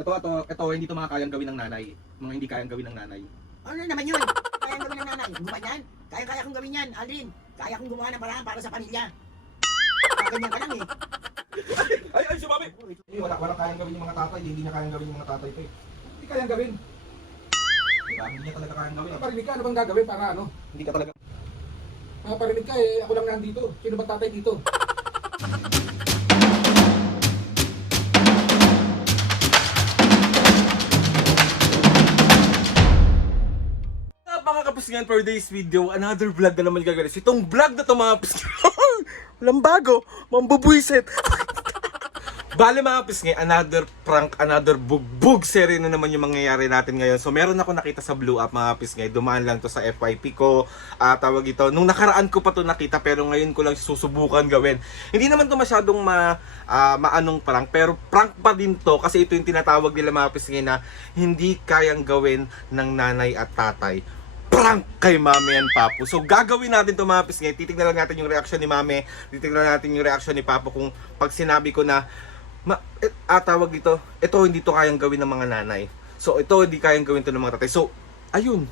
Ito, hindi to mga kayang gawin ng nanay. Mga hindi kayang gawin ng nanay. Ano naman yun? Kayang gawin ng nanay. Gumanyan. Kaya kong gawin yan, Aldrin. Kaya kong gumawa ng paraan para sa pamilya. Ganyan ka lang eh. Ay, sumami! Wala kayang gawin yung mga tatay. Hindi niya kayang gawin yung mga tatay ko eh. Hindi kayang gawin. Diba? Hindi niya talaga kayang gawin. Parinig ka, ano bang gagawin para ano? Hindi ka talaga. Parinig ka eh, ako lang nandito. Sino ba tatay dito? Mga kapisngan, for today's video, another vlog na naman gagawin. Itong vlog na to mga kapisngan, walang bago, mambubuisit. Bale mga kapisngan, another prank, another bugbog series na naman yung mangyayari natin ngayon. So meron ako nakita sa Blue App mga kapisngan, dumaan lang to sa FYP ko, tawag ito. Nung nakaraan ko pa to nakita, pero ngayon ko lang susubukan gawin. Hindi naman to masyadong maanong prank, pero prank pa din to kasi ito yung tinatawag nila mga kapisngan na hindi kayang gawin ng nanay at tatay. Prank kay Mami and Papo. So gagawin natin to mga pisngay. Titignan lang natin yung reaction ni Mami. Titignan natin yung reaction ni Papo kung pag sinabi ko na tawag ito, ito hindi to kayang gawin ng mga nanay. So ito hindi kayang gawin to ng mga tatay. So ayun.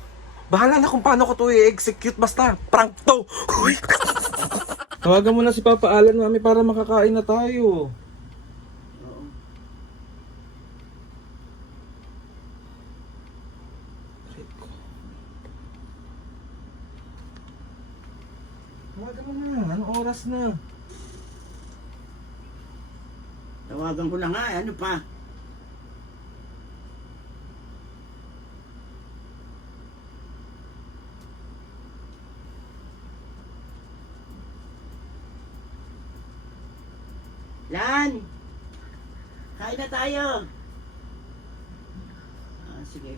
Bahala na kung paano ko to i-execute, basta prank to. Tawagan mo na si Papa Alan, Mami, para makakain na tayo. Tawagan mo na. Anong oras na? Tawagan ko na nga, ano pa? Lan! Kain na tayo! Sige.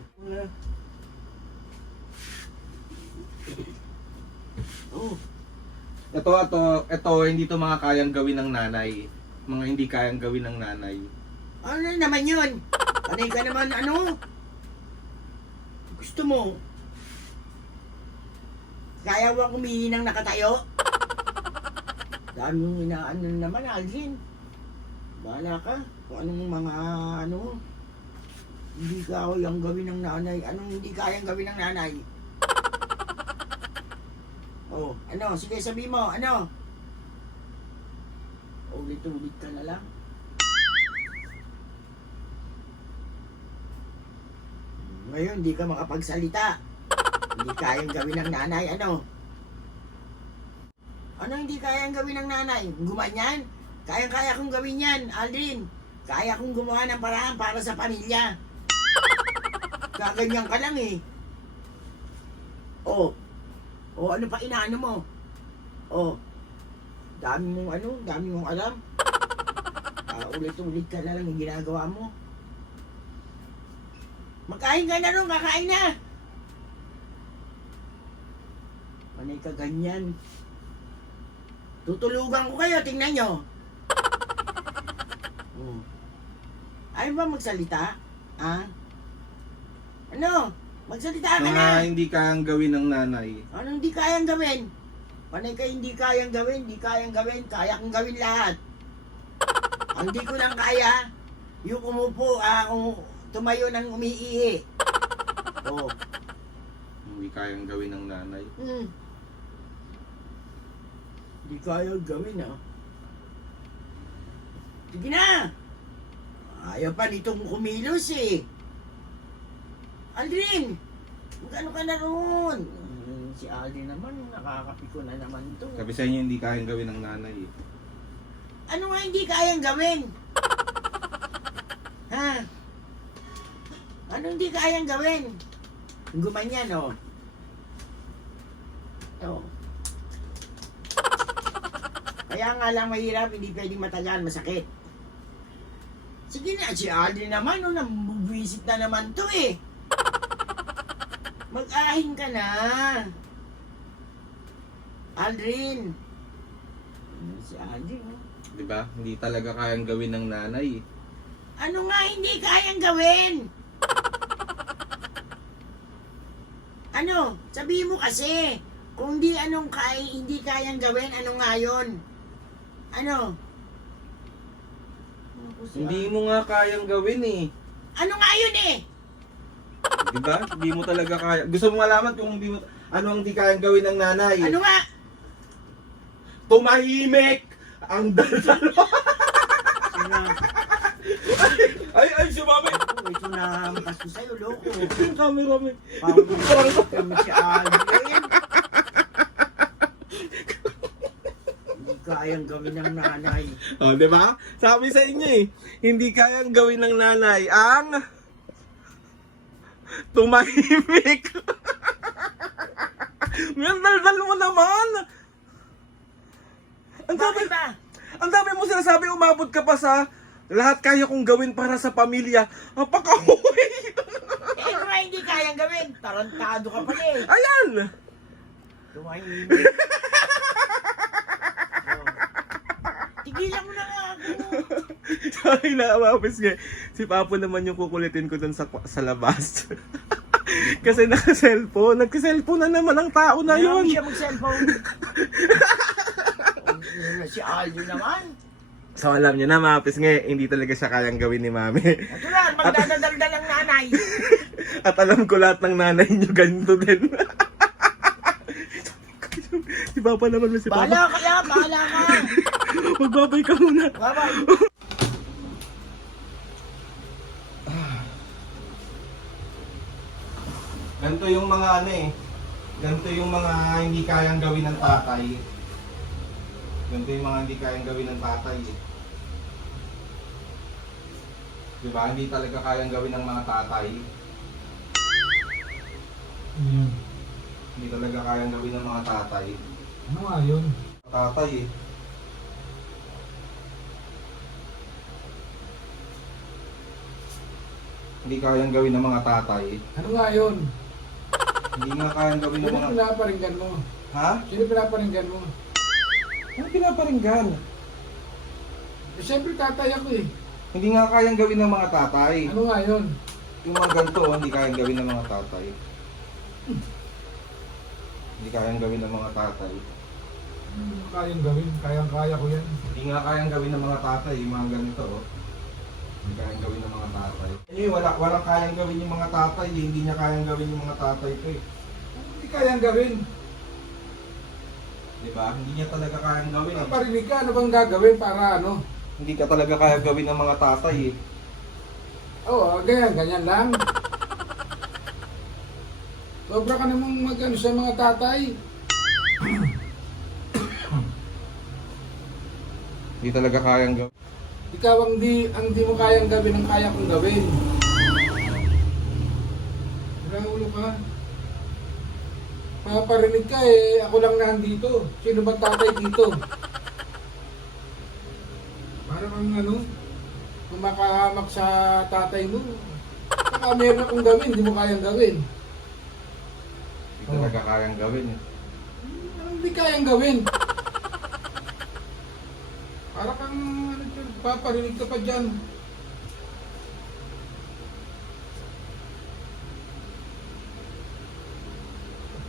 Oh, Ito, hindi to mga kayang gawin ng nanay. Mga hindi kayang gawin ng nanay. ano na naman yun? Panay ka naman, ano? Gusto mo? Kaya mo kumihi ng nakatayo? Dami mong inaano naman, Aldrin. Bahala ka. Kung anong mga ano. Hindi kayang gawin ng nanay. Anong hindi kayang gawin ng nanay? Oh, ano? Sige, sabi mo, ano? Ulit-ulit ka na lang. Ngayon, hindi ka makapagsalita. Hindi kayang gawin ng nanay, ano? Ano hindi kayang gawin ng nanay? Gumanyan? Kayang-kaya kong gawin yan, Aldrin. Kaya kong gumawa ng paraan para sa pamilya. Kaganyan ka lang eh. Oh. Oh, ano pa inaano mo? Oh. Dami mong ano, dami mong alam. Ulit-ulit ka na lang yung ginagawa mo. Magkain ka na rin, kakain na. Panay ka ganyan. Tutulugan ko kayo, tingnan nyo. Ayaw ba magsalita? Ha? Ano? Magsalita ka na. Mga hindi kayang gawin ng nanay. Ano hindi kayang gawin? Panay ka hindi kayang gawin, hindi kayang gawin. Kaya kong gawin lahat. Ang hindi ko lang kaya, yung umupo, tumayo ng umiihi. Oh. Hindi kayang gawin ng nanay. Hindi kayang gawin, ah. Sige na! Ayaw pa nitong kumilos, eh. Aldrin! Magkano ka na roon? Si Aldrin naman, nakakapiko na naman to. Sabi sa inyo hindi kayang gawin ng nanay. Ano nga hindi kayang gawin? Ha? Ano hindi kayang gawin? Gumanyan, oh. Oh. Kaya nga lang mahirap, hindi pwedeng matagal, masakit. Sige na, si Aldrin naman, oh, nambubuisit na naman to eh. Mag-ahin ka na. Aldrin. Si Aldrin, oh. Diba? Hindi talaga kayang gawin ng nanay. Ano nga hindi kayang gawin? Ano? Sabihin mo kasi. Kung di anong hindi kayang gawin, ano nga yun? Ano? Hindi mo nga kayang gawin eh. Ano nga yun eh? Diba? Hindi mo talaga kaya. Gusto mo malaman kung hindi mo, ano ang di kayang gawin ng nanay? Ano nga? Tumahimik! Ang dasal mo! Sina, Ay, sumami! ito na hampas ko sa'yo, loko. Yung camera mo. Parang si Alvin. Hindi kayang gawin ng nanay. Oh, di ba? Sabi sa inyo eh, hindi kayang gawin ng nanay ang tumahimik. Ang daldal mo naman. Bakit ba? Ang dami mo sinasabi, umabot ka pa sa lahat kaya kong gawin para sa pamilya. Napaka-uwi. Eh, ano nga hindi kayang gawin? Tarantado ka pala eh. Ayan. Tumahimik. Tigilan mo na nga ako. Sorry na, mapis nga. Si Papo naman yung kukulitin ko dun sa labas. Kasi naka-cellphone. Nagka-cellphone na naman ang tao na Ayaw yun. siya mag-cellphone. Si Alvin naman. So alam niyo na, mapis nga, hindi talaga siya kayang gawin ni Mami. Ito na, magdadaldal ang nanay. At alam ko lahat ng nanay niyo ganito din. Si Papa naman, si Papa. Bahala ka lang, bahala ka. Magbabay ka muna. Bye-bye. Ganito yung mga ano eh. Ganito yung mga hindi kayang gawin ng tatay. Ganito yung mga hindi kayang gawin ng tatay eh. Diba? Hindi talaga kayang gawin ng mga tatay. Hindi talaga kayang gawin ng mga tatay. Ano nga yun? Tatay eh. Hindi kayang gawin ng mga tatay. Ano nga yun? Hindi nga kayang gawin ng Sino mga... pinaparinggan mo? Ha? Sino pinaparinggan mo? Ano pinaparinggan? Eh, siyempre tatay ako eh. Hindi nga kayang gawin ng mga tatay. Ano nga yun? Yung mga ganito, hindi kayang gawin ng mga tatay. Hindi kayang gawin ng mga tatay. Ano kayang gawin? Kayang-kaya ko yan. Hindi nga kayang gawin ng mga tatay, yung mga ganito. Oh. Hindi kayang gawin ng mga tatay. Walang kayang gawin yung mga tatay, eh. Hindi niya kayang gawin yung mga tatay ko eh. Ano hindi kayang gawin? Diba? Hindi niya talaga kayang gawin eh. Parinig ka, ano bang gagawin para ano? Hindi ka talaga kaya gawin ng mga tatay eh. Oo, ganyan lang. Sobra ka namang mag-ano sa mga tatay. Hindi talaga kayang gawin. Ikaw ang di mo kayang gawin ang kaya kong gawin. Ulo ka. Maparinig ka eh, ako lang nandito. Sino ba tatay dito? Parang ang ano, kumakahamak sa tatay mo. Saka meron akong gawin, di mo kayang gawin. Hindi talaga kayang gawin eh. Anong di kayang gawin? Para kang ano, paparinig ka pa dyan.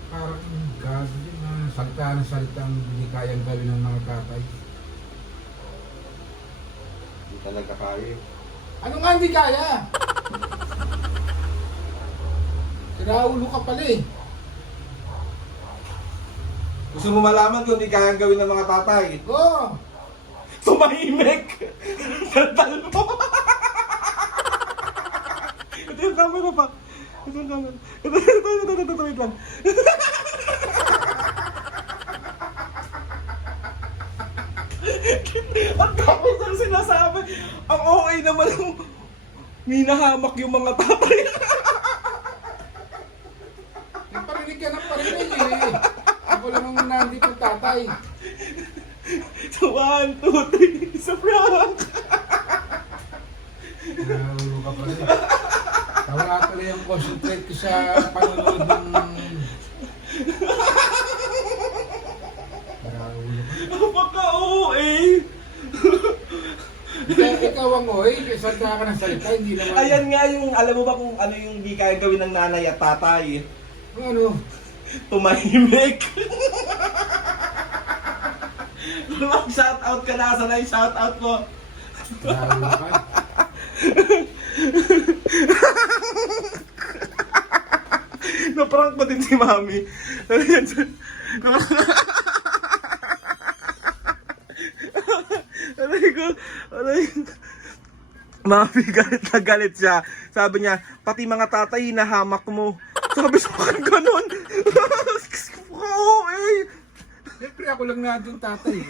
Parang gago din na salita na salitang hindi kayang gawin ng mga tatay. Hindi talaga kaya eh. Ano nga hindi kaya? Sinaulo ka pala eh. Gusto mo malaman kung hindi kayang gawin ng mga tatay? Oo! Tumahimik! Daldal mo! Ito yung camera pa. Ito yung camera. Ito, wait lang. Ang tapos ang sinasabi. Ang okay naman yung hinahamak yung mga tatay. Nagparinig ka ng parinig eh. Ako lang ang nandito tatay. So, 1, 2, 3, isa prank! Sinaulo ka pala eh. Wala tuloy yung concentrate ko sa panonood ng... Sinaulo ka. Napaka-OA! Ikaw ang oy, salita ka ng salita, hindi naman... Ayan nga yung, alam mo ba kung ano yung hindi kaya gawin ng nanay at tatay? Ano? Tumahimik! Mag-shoutout ka na, sana yung shoutout mo? Sinaulo ka. Pinaprank ko din si Mami. Aray ko. Mami, galit na galit siya. Sabi niya, pati mga tatay, nahamak mo. Sabi sa akin, ganun. Oo, eh. Siyempre ako lang na doon tatay.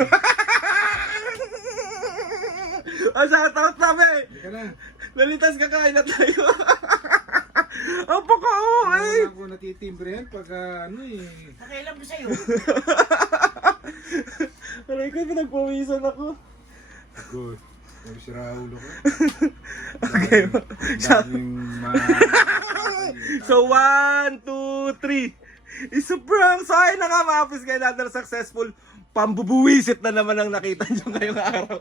Shoutout namin. Hindi ka na. Nalitas ka, kain na tayo. Apaka, oo, eh. Ako natitimbre yan pag ano eh. Nakialam ko sa'yo. Aray ko, pinagpawisan ako. Good. Pero si Raulo ko. Okay. Daming So, 1, 2, 3. It's a prank! So, ayun na nga mga office kayo, another successful pambubuwisit na naman ang nakita nyo ngayong araw.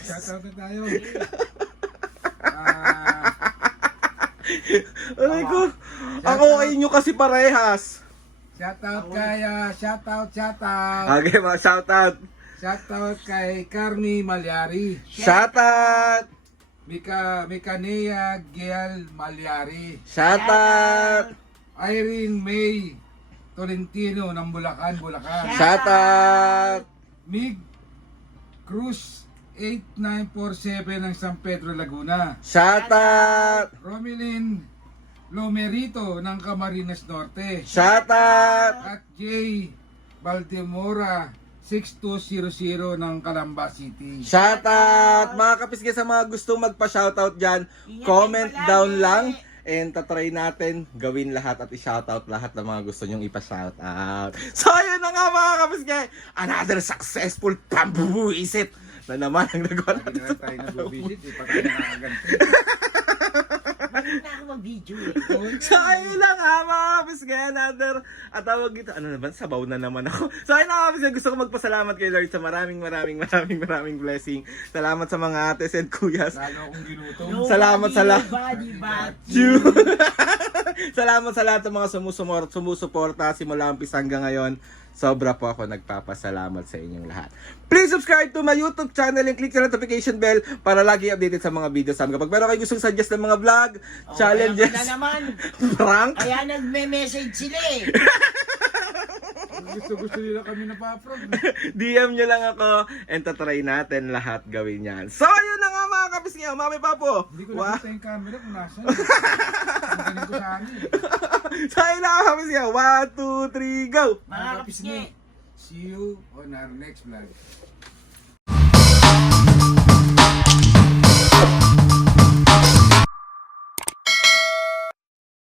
Shoutout na tayo. Aray ko, ako ay inyo kasi parehas. Shoutout kay, shoutout. Okay, mga shoutout. Shoutout kay Carmi Malyari. Shoutout! Mikanea Gial Malyari. Shoutout! Irene May Tolentino ng Bulacan. Shoutout! Mig Cruz 8947 ng San Pedro, Laguna. Shoutout! Romilin Lomerito ng Camarines Norte. Shoutout! At J. Baldemora 6200 ng Calamba City. Shoutout! Mga kapisga sa mga gusto magpa-shoutout dyan, comment down lang. And tatry natin gawin lahat at i-shoutout lahat ng mga gusto nyong ipa-shoutout. So ayun na nga mga kapisga, another successful pambubuisit na naman ang nagawa Hindi na tayo nag-visit, di pa tayo nakakaganti. Bakit na ako mag-video eh? So ayun lang ha mga kapisga, another at tawag ito, ano naman, sabaw na naman ako. So ayun na mga kapisga, gusto ko magpasalamat kay Lord sa maraming blessing. Salamat sa mga ates and kuyas. Lalo akong ginutom. Salamat sa lahat. Nobody but You. Salamat sa lahat ng mga sumusuporta simula umpisa hanggang ngayon. Sobra po ako nagpapasalamat sa inyong lahat. Please subscribe to my YouTube channel and click the notification bell para lagi updated sa mga videos namin. Kapag meron kayo gustong suggest ng mga vlog, challenges, na naman. prank, Kaya nagme-message sila eh. Gusto nila kami na pa-approve. DM nyo lang ako and tatry natin lahat gawin yan. So yun na nga mga kapis ngayon, Mami Papo. Hindi ko Wow. nakita yung camera kung nasan. Ang galing ko sa amin. So yun na mga kapis ngayon, 1, 2, 3, go! Mga kapisngi. See you on our next vlog.